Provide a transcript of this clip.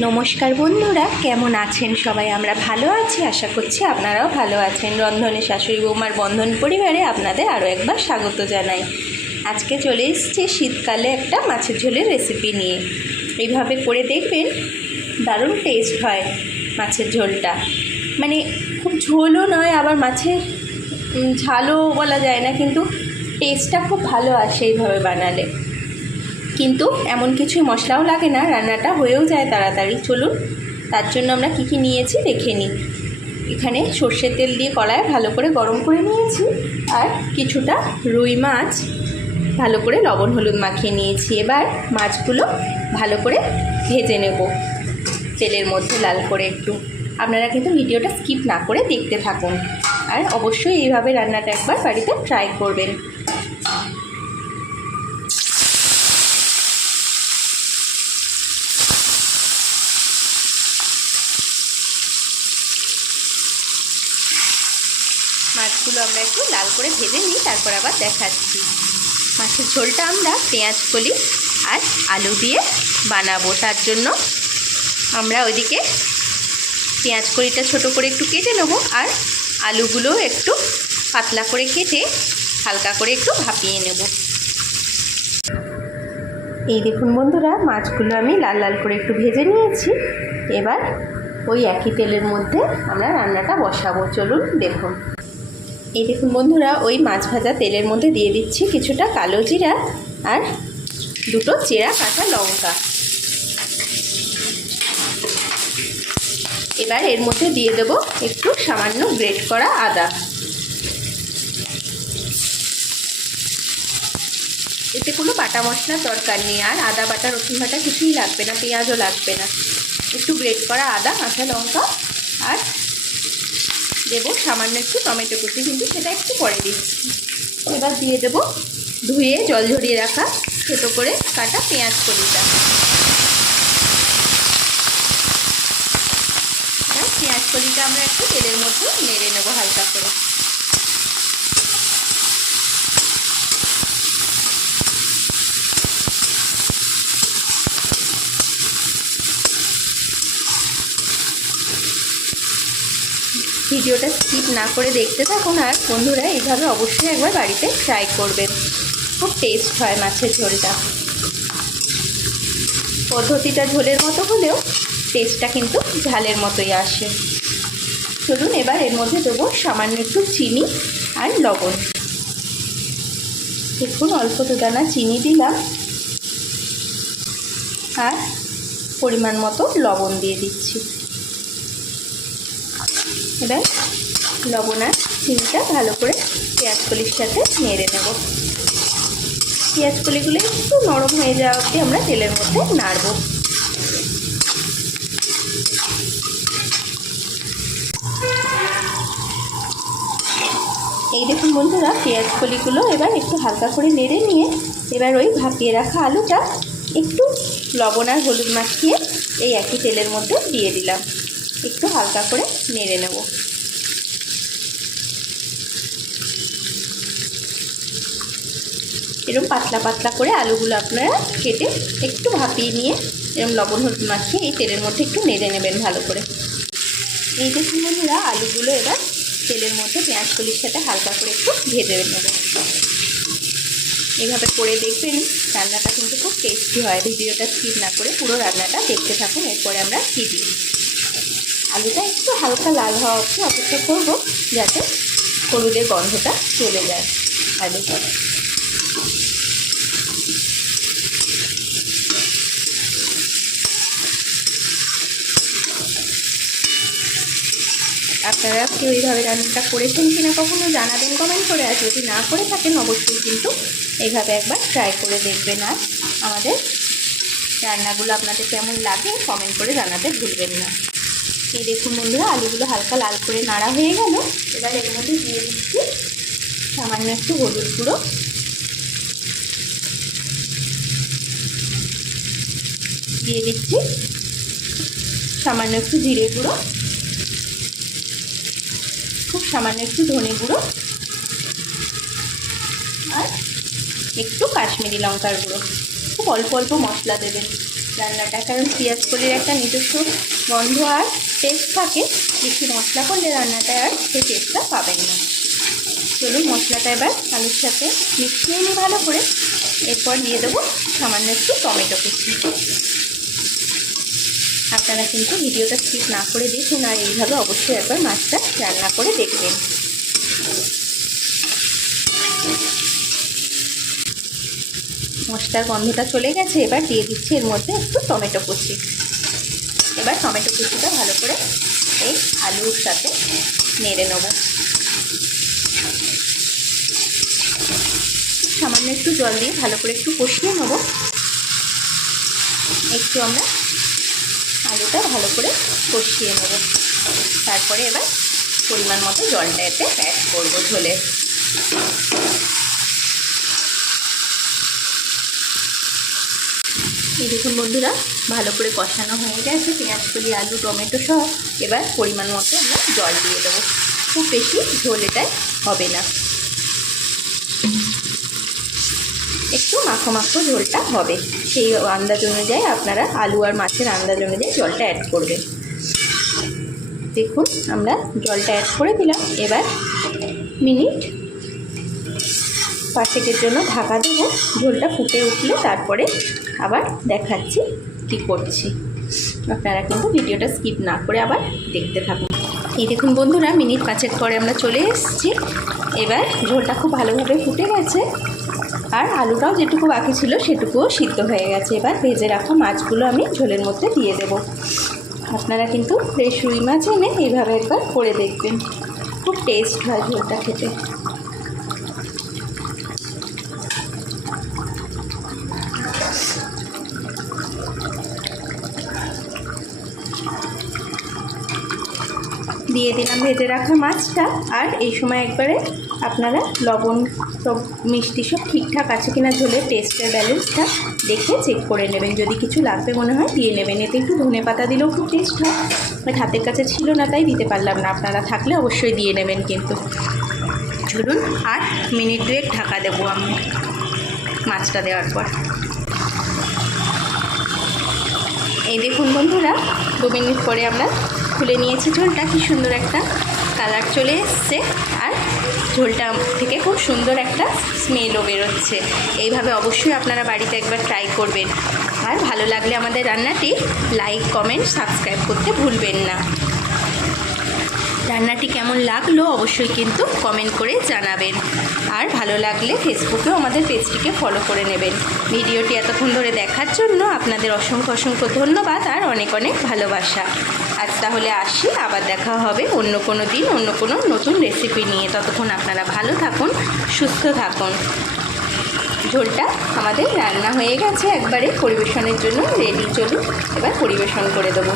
নমস্কার বন্ধুরা, কেমন আছেন সবাই? আমরা ভালো আছি, আশা করছি আপনারাও ভালো আছেন। রন্ধনে শাশুড়ি বৌমার বন্ধন পরিবারে আপনাদের আরও একবার স্বাগত জানাই। আজকে চলে এসেছি শীতকালে একটা মাছের ঝোলের রেসিপি নিয়ে। এইভাবে করে দেখবেন, দারুণ টেস্ট হয় মাছের ঝোলটা। মানে খুব ঝোলও নয়, আবার মাছের ঝালও বলা যায় না, কিন্তু টেস্টটা খুব ভালো আসে এইভাবে বানালে। কিন্তু এমন কিছু মশলাও লাগে না, রান্নাটা হয়েও যায় তাড়াতাড়ি। চলুন তার জন্য আমরা কী কী নিয়েছি দেখে নিই। এখানে সর্ষের তেল দিয়ে কড়ায় ভালো করে গরম করে নিয়েছি, আর কিছুটা রুই মাছ ভালো করে লবণ হলুদ মাখিয়ে নিয়েছি। এবার মাছগুলো ভালো করে ভেজে নেব তেলের মধ্যে লাল করে একটু। আপনারা কিন্তু ভিডিওটা স্কিপ না করে দেখতে থাকুন, আর অবশ্যই এইভাবে রান্নাটা একবার বাড়িতে ট্রাই করবেন। মাছগুলো আমরা একটু লাল করে ভেজে নিই, তারপর আবার দেখাচ্ছি। মাছের ঝোলটা আমরা পেঁয়াজ কলি আর আলু দিয়ে বানাবো। তার জন্য আমরা ওইদিকে পেঁয়াজ কলিটা ছোটো করে একটু কেটে নেবো, আর আলুগুলো একটু পাতলা করে কেটে হালকা করে একটু ভাপিয়ে নেব। এই দেখুন বন্ধুরা, মাছগুলো আমি লাল লাল করে একটু ভেজে নিয়েছি। এবার ওই একই তেলের মধ্যে আমরা রান্নাটা বসাবো। চলুন দেখুন। এই দেখুন বন্ধুরা, ওই মাছ ভাজা তেলের মধ্যে দিয়ে দিচ্ছি কিছুটা কালো জিরা আর দুটো চেরা কাঁচা লঙ্কা। এবার এর মধ্যে দিয়ে দেব একটু সামান্য গ্রেট করা আদা। এতে কোনো বাটা মশলার দরকার নেই, আর আদা বাটা রসুন বাটা কিছুই লাগবে না, পেঁয়াজও লাগবে না। একটু গ্রেট করা আদা, কাঁচা লঙ্কা, আর দেবো সামান্য একটু টমেটো কুচি, কিন্তু সেটা একটু পরে দিচ্ছি। এবার দিয়ে দেবো ধুয়ে জল ঝরিয়ে রাখা ছোটো করে কাটা পেঁয়াজ কলিটা। পেঁয়াজ কলিটা আমরা একটু তেলের মধ্যে নেড়ে নেবো হালকা করে। ভিডিওটা স্কিপ না করে দেখতে থাকুন, আর বন্ধুরা এইভাবে অবশ্যই একবার বাড়িতে ট্রাই করবেন। খুব টেস্ট হয় মাছের ঝোলটা। পদ্ধতিটা ঝোলের মতো হলেও টেস্টটা কিন্তু ঝালের মতোই আসে। চলুন এবার এর মধ্যে দেবো সামান্য একটু চিনি আর লবণ। দেখুন অল্প দুদানা চিনি দিলাম, আর পরিমাণ মতো লবণ দিয়ে দিচ্ছি। এবার লবণ আর চিনিটা ভালো করে পেঁয়াজ কলির সাথে নেড়ে নেব। পেঁয়াজ কলিগুলো একটু নরম হয়ে যাওয়া অবধি আমরা তেলের মধ্যে নাড়ব। এই দেখুন বন্ধুরা, পেঁয়াজ কলিগুলো এবার একটু হালকা করে নেড়ে নিয়ে এবার ওই ভাপিয়ে রাখা আলুটা একটু লবণ আর হলুদ মাখিয়ে এই একই তেলের মধ্যে দিয়ে দিলাম। একটু হালকা করে নেড়ে নেব। এরকম পাতলা পাতলা করে আলুগুলো আপনারা কেটে একটু ভাপিয়ে নিয়ে এরকম লবণ হলুদ মাখিয়ে এই তেলের মধ্যে একটু নেড়ে নেবেন ভালো করে। এই দেখুন বন্ধুরা, আলুগুলো এবার তেলের মধ্যে পেঁয়াজ কলির সাথে হালকা করে একটু ভেজে নেব। এইভাবে করে দেখবেন, রান্নাটা কিন্তু খুব টেস্টি হয়। ভিডিওটা স্কিপ না করে পুরো রান্নাটা দেখতে থাকুন। এরপরে আমরা কী দিই, আলুটা একটু হালকা লাল হওয়া অবধি অপেক্ষা করব, যাতে হলুদের গন্ধটা চলে যায় আলুটা। আপনারা কেউ এইভাবে রান্নাটা করেছেন কিনা কখনো জানাবেন কমেন্ট করে, আর যদি না করে থাকেন অবশ্যই কিন্তু এইভাবে একবার ট্রাই করে দেখবেন। আর আমাদের রান্নাগুলো আপনাদের কেমন লাগে কমেন্ট করে জানাতে ভুলবেন না। এই দেখুন বন্ধুরা, আলুগুলো হালকা লাল করে নাড়া হয়ে গেল। এবার এর মধ্যে দিয়ে দিচ্ছি সামান্য একটু হলুদ গুঁড়ো, দিয়ে দিচ্ছি সামান্য একটু জিরে গুঁড়ো, খুব সামান্য একটু ধনে গুঁড়ো, আর একটু কাশ্মীরি লঙ্কার গুঁড়ো। খুব অল্প অল্প মশলা দেবেন। রান্নাটা, কারণ পেঁয়াজ কলির একটা নিজস্ব গন্ধ আর টেস্ট থাকে। বেশি মশলা করলে রান্নাটা আর সেই টেস্টটা পাবেন না। চলুন মশলাটা এবার আলুর সাথে মিশিয়ে নিই ভালো করে। এরপর দিয়ে দেবো সামান্য একটু টমেটো কুচি। আপনারা কিন্তু ভিডিওটা স্কিপ না করে দেখুন, আর এইভাবে অবশ্যই একবার মাছটা রান্না করে দেখবেন। মশলার গন্ধটা চলে গেছে, এবার দিয়ে দিচ্ছি এর মধ্যে একটু টমেটো কুচি। এবার টমেটো কুচিটা ভালো করে এই আলুর সাথে নেড়ে নেব। সামান্য একটু জল দিয়ে ভালো করে একটু কষিয়ে নেব। একটু আমরা আলুটা ভালো করে কষিয়ে নেব। তারপরে এবার পরিমাণ মতো জলটা এতে অ্যাড করবো ঝোলে। এই দেখুন বন্ধুরা, ভালো করে কষানো হয়ে গেছে পেঁয়াজ কলি, আলু, টমেটো সহ। এবার পরিমাণ মতো আমরা জল দিয়ে দেবো। খুব বেশি ঝোল এটাই হবে না, একটু মাখো মাখো ঝোলটা হবে। সেই আন্দাজ অনুযায়ী আপনারা আলু আর মাছের আন্দাজ অনুযায়ী জলটা অ্যাড করবেন। দেখুন আমরা জলটা অ্যাড করে দিলাম। এবার মিনিট 5 জন্য ঢাকা দেবো। ঝোলটা ফুটে উঠলে তারপরে আবার দেখাচ্ছি কী করছি। আপনারা কিন্তু ভিডিওটা স্কিপ না করে আবার দেখতে থাকুন। এই দেখুন বন্ধুরা, মিনিট 5 পরে আমরা চলে এসেছি। এবার ঝোলটা খুব ভালোভাবে ফুটে গেছে, আর আলুটাও যেটুকু বাকি ছিল সেটুকুও সিদ্ধ হয়ে গেছে। এবার ভেজে রাখা মাছগুলো আমি ঝোলের মধ্যে দিয়ে দেব। আপনারা কিন্তু ফ্রেশ রুই মাছ এনে এইভাবে একবার করে দেখবেন, খুব টেস্ট হয় ঝোলটা খেতে। দিয়ে দিলাম ভেজে রাখা মাছটা। আর এই সময় একবারে আপনারা লবণ সব মিষ্টি সব ঠিকঠাক আছে কিনা ঝোলের টেস্টের ব্যালেন্সটা দেখে চেক করে নেবেন। যদি কিছু লাগবে মনে হয় দিয়ে নেবেন। এতে একটু ধনে পাতা দিলেও খুব টেস্ট হয়। আমার হাতের কাছে ছিল না তাই দিতে পারলাম না, আপনারা থাকলে অবশ্যই দিয়ে নেবেন কিন্তু। চলুন 8 মিনিট 2 ঢাকা দেবো আমি মাছটা দেওয়ার পর। এই দেখুন বন্ধুরা, 2 মিনিট পরে আমরা খুলে নিয়েছি ঝোলটা। কি সুন্দর একটা কালার চলে এসছে, আর ঝোলটা থেকে খুব সুন্দর একটা স্মেলও বেরোচ্ছে। এইভাবে অবশ্যই আপনারা বাড়িতে একবার ট্রাই করবেন। আর ভালো লাগলে আমাদের রান্নাটি লাইক, কমেন্ট, সাবস্ক্রাইব করতে ভুলবেন না। রান্নাটি কেমন লাগলো অবশ্যই কিন্তু কমেন্ট করে জানাবেন। আর ভালো লাগলে ফেসবুকেও আমাদের পেজটিকে ফলো করে নেবেন। ভিডিওটি এতক্ষণ ধরে দেখার জন্য আপনাদের অসংখ্য অসংখ্য ধন্যবাদ আর অনেক অনেক ভালোবাসা। আজ তাহলে আসি, আবার দেখা হবে অন্য কোনো দিন অন্য কোনো নতুন রেসিপি নিয়ে। ততক্ষণ আপনারা ভালো থাকুন, সুস্থ থাকুন। ঝোলটা আমাদের রান্না হয়ে গেছে, একবারে পরিবেশনের জন্য রেডি। চলুন এবার পরিবেশন করে দেবো।